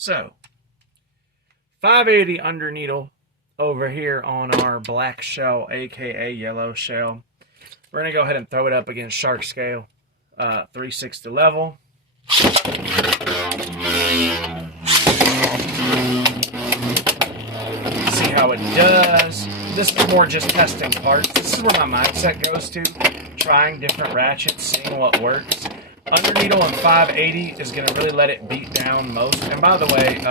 So, 580 under needle over here on our black shell, aka yellow shell. We're going to go ahead and throw it up against shark scale, 360 level. See how it does. This is more just testing parts. This is where my mindset goes to, trying different ratchets, seeing what works. Under needle and 580 is going to really let it beat down most. And by the way,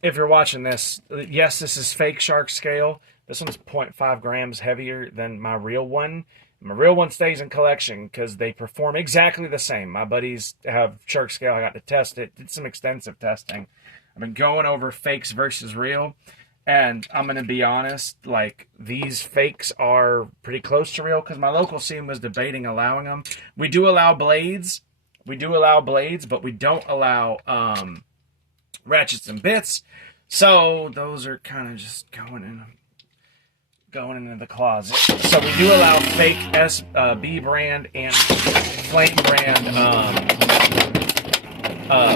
if you're watching this, yes, this is fake shark scale. This one's 0.5 grams heavier than my real one. My real one stays in collection because they perform exactly the same. My buddies have shark scale. I got to test it. Did some extensive testing. I've been going over fakes versus real. And I'm going to be honest, like, these fakes are pretty close to real because my local scene was debating allowing them. We do allow blades. We do allow blades, but we don't allow ratchets and bits. So those are kind of just going into the closet. So we do allow fake B brand and flame brand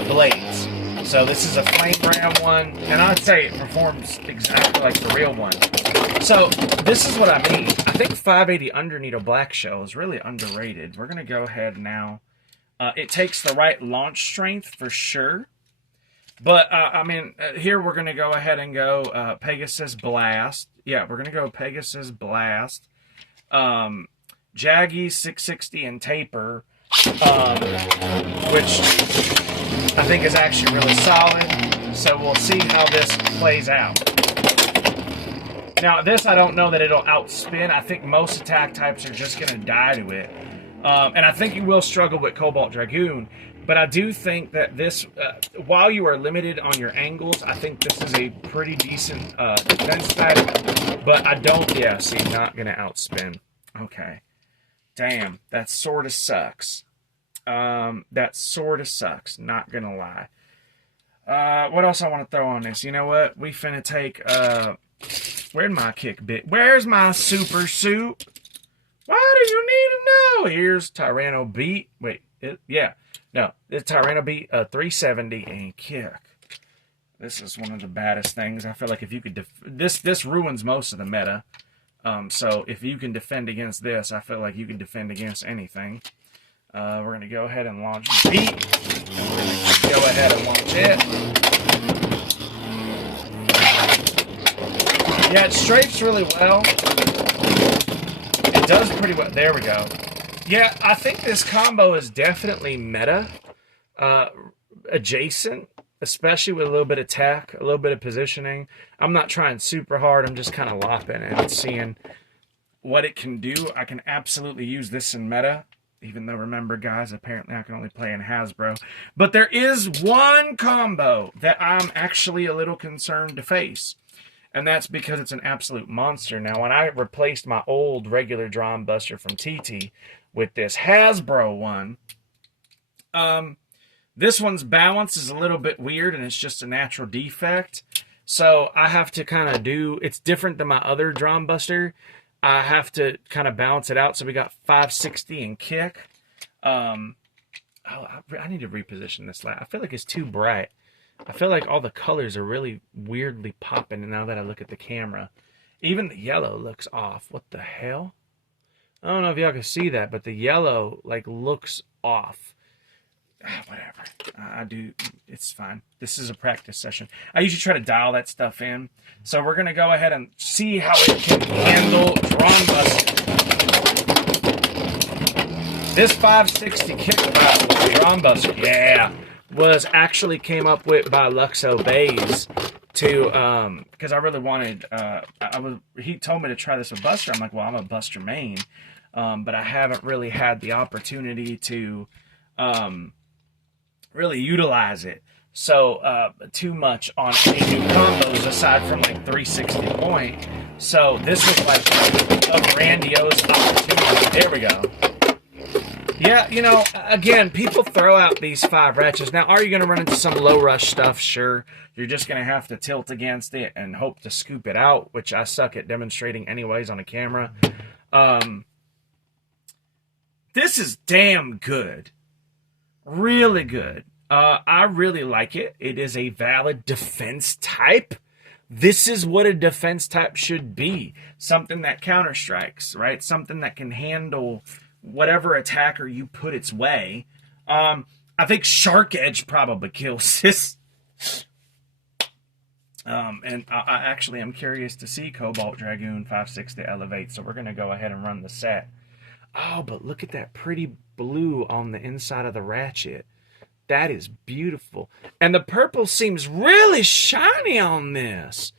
blades. So this is a flame brand one, and I'd say it performs exactly like the real one. So this is what I mean. I think 580 under needle black shell is really underrated. We're going to go ahead now. It takes the right launch strength for sure. But, I mean, here we're going to go ahead and go Pegasus Blast. Yeah, we're going to go Pegasus Blast. Jaggy 660 and Taper, which I think is actually really solid. So we'll see how this plays out. Now, this I don't know that it'll outspin. I think most attack types are just going to die to it. And I think you will struggle with Cobalt Dragoon. But I do think that this, while you are limited on your angles, I think this is a pretty decent defense type. But I don't, yeah, see, not going to outspin. Okay. Damn, that sort of sucks. That sort of sucks, not going to lie. What else I want to throw on this? You know what? We finna take, where'd my kick bit? Where's my super suit? Why do you need to know? Here's Tyranno Beat. Wait, yeah. No, it's Tyranno Beat 370 and kick. This is one of the baddest things. I feel like if you could... This ruins most of the meta. So if you can defend against this, I feel like you can defend against anything. We're going to go ahead and launch Beat. And we're going to go ahead and launch it. Yeah, it strafes really well. It does pretty well. There we go. Yeah, I think this combo is definitely meta adjacent, especially with a little bit of tech, a little bit of positioning. I'm not trying super hard. I'm just kind of lopping it and seeing what it can do. I can absolutely use this in meta, even though, remember, guys, apparently I can only play in Hasbro. But there is one combo that I'm actually a little concerned to face, and that's because it's an absolute monster. Now, when I replaced my old regular Drum Buster from TT with this Hasbro one, this one's balance is a little bit weird, and it's just a natural defect. So I have to kind of it's different than my other Drum Buster. I have to kind of balance it out. So we got 560 and kick. I need to reposition this light. I feel like it's too bright. I feel like all the colors are really weirdly popping now that I look at the camera. Even the yellow looks off. What the hell? I don't know if y'all can see that, but the yellow, like, looks off. Whatever. I do. It's fine. This is a practice session. I usually try to dial that stuff in. So we're going to go ahead and see how it can handle Drum Buster. This 560 kick Drum Buster, yeah, was actually came up with by Luxo Bays to, because I really wanted, he told me to try this with Buster. I'm like, well, I'm a Buster main, but I haven't really had the opportunity to, really utilize it. So, too much on any new combos aside from like 360 point. So this was like a grandiose opportunity. There we go. Yeah, you know, again, people throw out these 5 ratchets. Now, are you going to run into some low rush stuff? Sure. You're just going to have to tilt against it and hope to scoop it out, which I suck at demonstrating anyways on a camera. This is damn good. Really good. I really like it. It is a valid defense type. This is what a defense type should be. Something that counter strikes, right? Something that can handle whatever attacker you put its way. I think Shark Edge probably kills this. And I actually am curious to see Cobalt Dragoon 560 Elevate, so we're going to go ahead and run the set. Oh, but look at that pretty blue on the inside of the ratchet. That is beautiful. And the purple seems really shiny on this.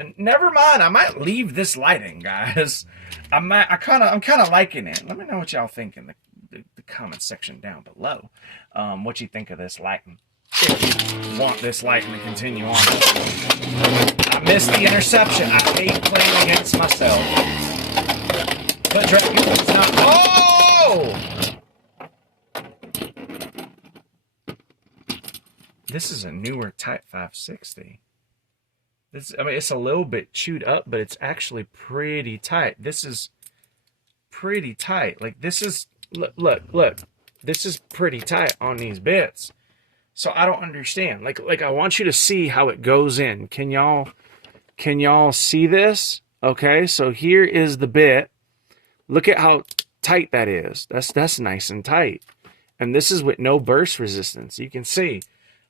And never mind, I might leave this lighting, guys. I'm kind of liking it. Let me know what y'all think in the comment section down below. What you think of this lighting. If you want this lighting to continue on. I missed the interception. I hate playing against myself. But Dragoon's not. Oh! This is a newer Type 560. I mean, it's a little bit chewed up, but it's actually pretty tight. This is pretty tight. Like, this is, look. This is pretty tight on these bits. So I don't understand. Like I want you to see how it goes in. Can y'all see this? Okay, so here is the bit. Look at how tight that is. That's nice and tight. And this is with no burst resistance. You can see.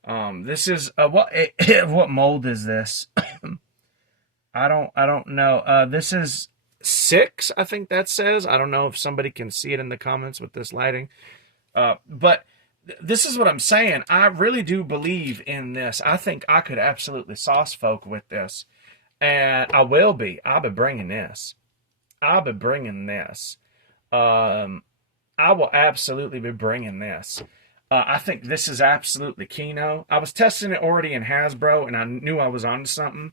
This is what mold is this? I don't know. This is 6, I think that says. I don't know if somebody can see it in the comments with this lighting. But this is what I'm saying. I really do believe in this. I think I could absolutely sauce folk with this. And I will be. I'll be bringing this. I will absolutely be bringing this. I think this is absolutely Kino. I was testing it already in Hasbro, and I knew I was onto something.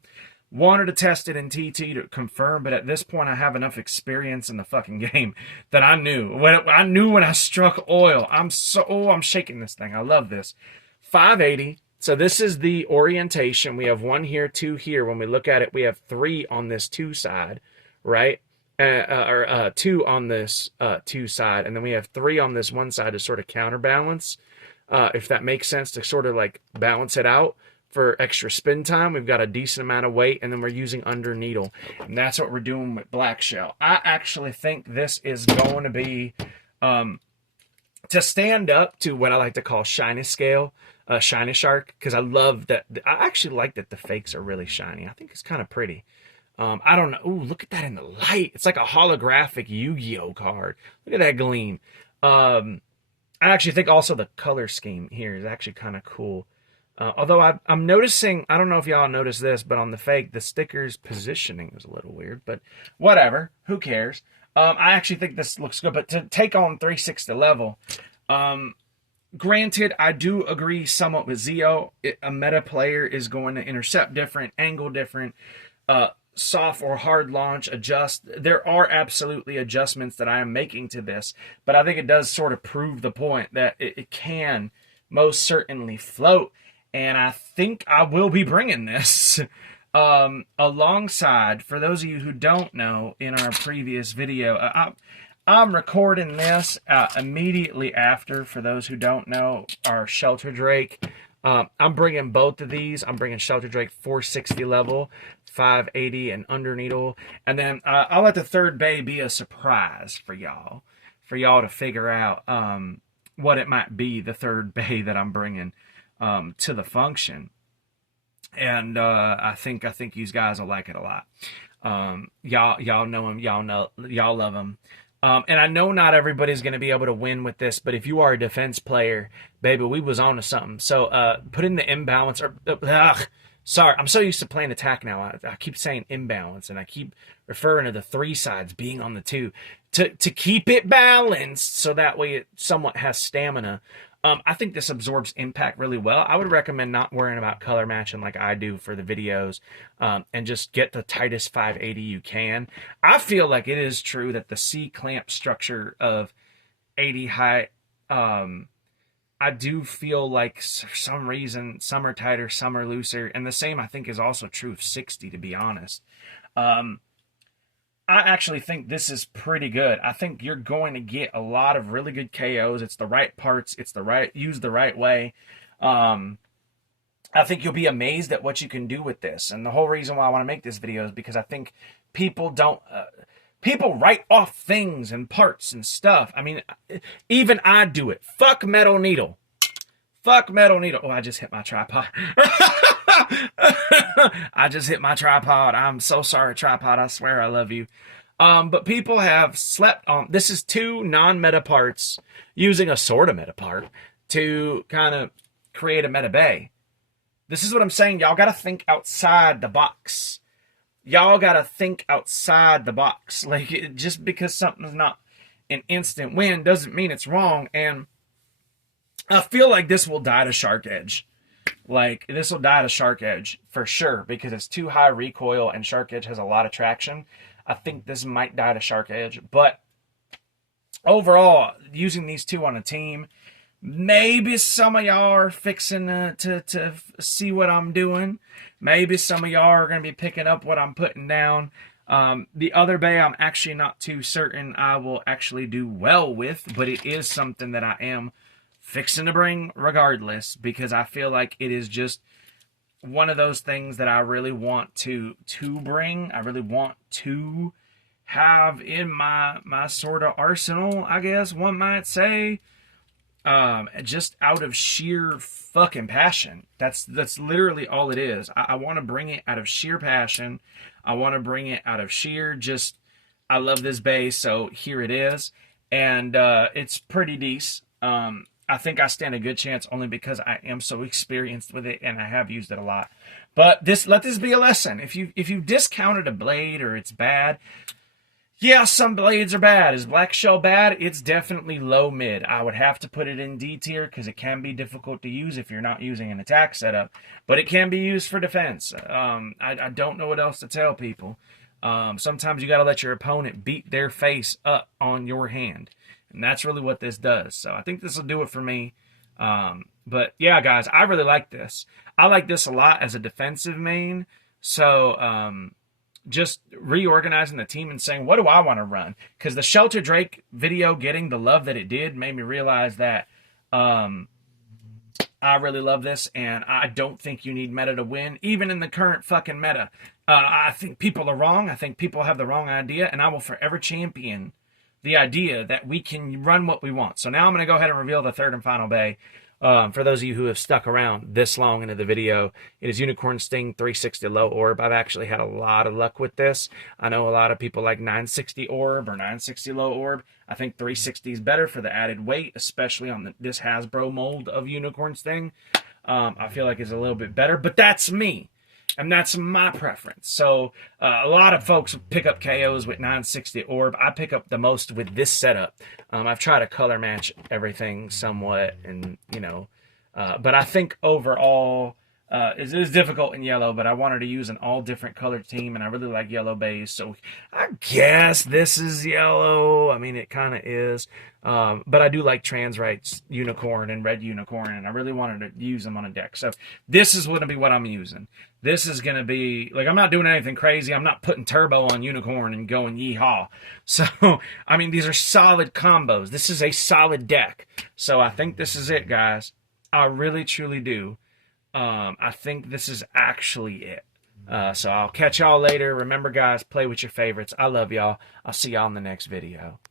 Wanted to test it in TT to confirm, but at this point, I have enough experience in the fucking game that I knew. When I struck oil. I'm shaking this thing. I love this. 580. So this is the orientation. We have 1 here, 2 here. When we look at it, we have 3 on this 2 side, right? Or 2 on this 2 side, and then we have 3 on this 1 side to sort of counterbalance, if that makes sense, to sort of like balance it out for extra spin time. We've got a decent amount of weight, and then we're using under needle, and that's what we're doing with Black Shell. I actually think this is going to be to stand up to what I like to call shiny scale, shiny shark, because I love that. I actually like that the fakes are really shiny. I think it's kind of pretty. I don't know. Ooh, look at that in the light. It's like a holographic Yu-Gi-Oh card. Look at that gleam. I actually think also the color scheme here is actually kind of cool. Although I'm noticing, I don't know if y'all noticed this, but on the fake, the sticker's positioning is a little weird. But whatever. Who cares? I actually think this looks good. But to take on 360 level, granted, I do agree somewhat with Zio. A meta player is going to intercept different, angle different, soft or hard launch, adjust. There are absolutely adjustments that I am making to this, but I think it does sort of prove the point that it can most certainly float, and I think I will be bringing this alongside, for those of you who don't know, in our previous video, I'm recording this immediately after, for those who don't know, our Shelter Drake. I'm bringing both of these. I'm bringing Shelter Drake 460 level, 580 and under needle. And then I'll let the third bay be a surprise for y'all to figure out what it might be, the third bay that I'm bringing to the function. And I think you guys will like it a lot. Y'all know him. Y'all love him. And I know not everybody's going to be able to win with this, but if you are a defense player, baby, we was on to something. So put in the imbalance. Sorry, I'm so used to playing attack now. I keep saying imbalance, and I keep referring to the 3 sides being on the 2 to keep it balanced, so that way it somewhat has stamina. I think this absorbs impact really well. I would recommend not worrying about color matching like I do for the videos, and just get the tightest 580 you can. I feel like it is true that the C-clamp structure of 80 height, I do feel like for some reason some are tighter, some are looser, and the same I think is also true of 60, to be honest. I actually think this is pretty good. I think you're going to get a lot of really good KOs. It's the right parts. It's used the right way. I think you'll be amazed at what you can do with this. And the whole reason why I want to make this video is because I think people don't, people write off things and parts and stuff. I mean, even I do it. Fuck metal needle. Fuck metal needle. Oh, I just hit my tripod. I just hit my tripod. I'm so sorry, tripod. I swear I love you. But people have slept on, this is 2 non-meta parts using a sort of meta part to kind of create a meta bay. This is what I'm saying. Y'all got to think outside the box. Y'all got to think outside the box. Like, just because something's not an instant win doesn't mean it's wrong. And I feel like this will die to Shark Edge. Like, this will die to Shark Edge for sure because it's too high recoil and Shark Edge has a lot of traction. I think this might die to Shark Edge. But overall, using these 2 on a team, maybe some of y'all are fixing to see what I'm doing. Maybe some of y'all are going to be picking up what I'm putting down. The other bay, I'm actually not too certain I will actually do well with, but it is something that I am fixing to bring regardless, because I feel like it is just one of those things that I really want to bring. I really want to have in my sort of arsenal, I guess one might say. Just out of sheer fucking passion. That's literally all it is. I want to bring it out of sheer passion. I want to bring it out of sheer just, I love this bass, so here it is. And it's pretty decent. I think I stand a good chance only because I am so experienced with it and I have used it a lot. But let this be a lesson. If you discounted a blade or it's bad, yeah, some blades are bad. Is Black Shell bad? It's definitely low mid. I would have to put it in D tier because it can be difficult to use if you're not using an attack setup. But it can be used for defense. I don't know what else to tell people. Sometimes you got to let your opponent beat their face up on your hand. And that's really what this does. So I think this will do it for me. But yeah, guys, I really like this. I like this a lot as a defensive main. So just reorganizing the team and saying, what do I want to run? Because the Shelter Drake video getting the love that it did made me realize that I really love this. And I don't think you need meta to win, even in the current fucking meta. I think people are wrong. I think people have the wrong idea. And I will forever champion the idea that we can run what we want. So now I'm going to go ahead and reveal the 3rd and final bay. For those of you who have stuck around this long into the video, it is Unicorn Sting 360 low orb. I've actually had a lot of luck with this. I know a lot of people like 960 orb or 960 low orb. I think 360 is better for the added weight, especially on this Hasbro mold of Unicorn Sting. I feel like it's a little bit better, but that's me. And that's my preference. So a lot of folks pick up KOs with 960 orb. I pick up the most with this setup. I've tried to color match everything somewhat, and but I think overall it is difficult in yellow. But I wanted to use an all different colored team, and I really like yellow bays. So I guess this is yellow. I mean, it kind of is. But I do like Trans Rights Unicorn and Red Unicorn, and I really wanted to use them on a deck. So this is going to be what I'm using. This is going to be, like, I'm not doing anything crazy. I'm not putting turbo on Unicorn and going yeehaw. So, I mean, these are solid combos. This is a solid deck. So I think this is it, guys. I really, truly do. I think this is actually it. So I'll catch y'all later. Remember, guys, play with your favorites. I love y'all. I'll see y'all in the next video.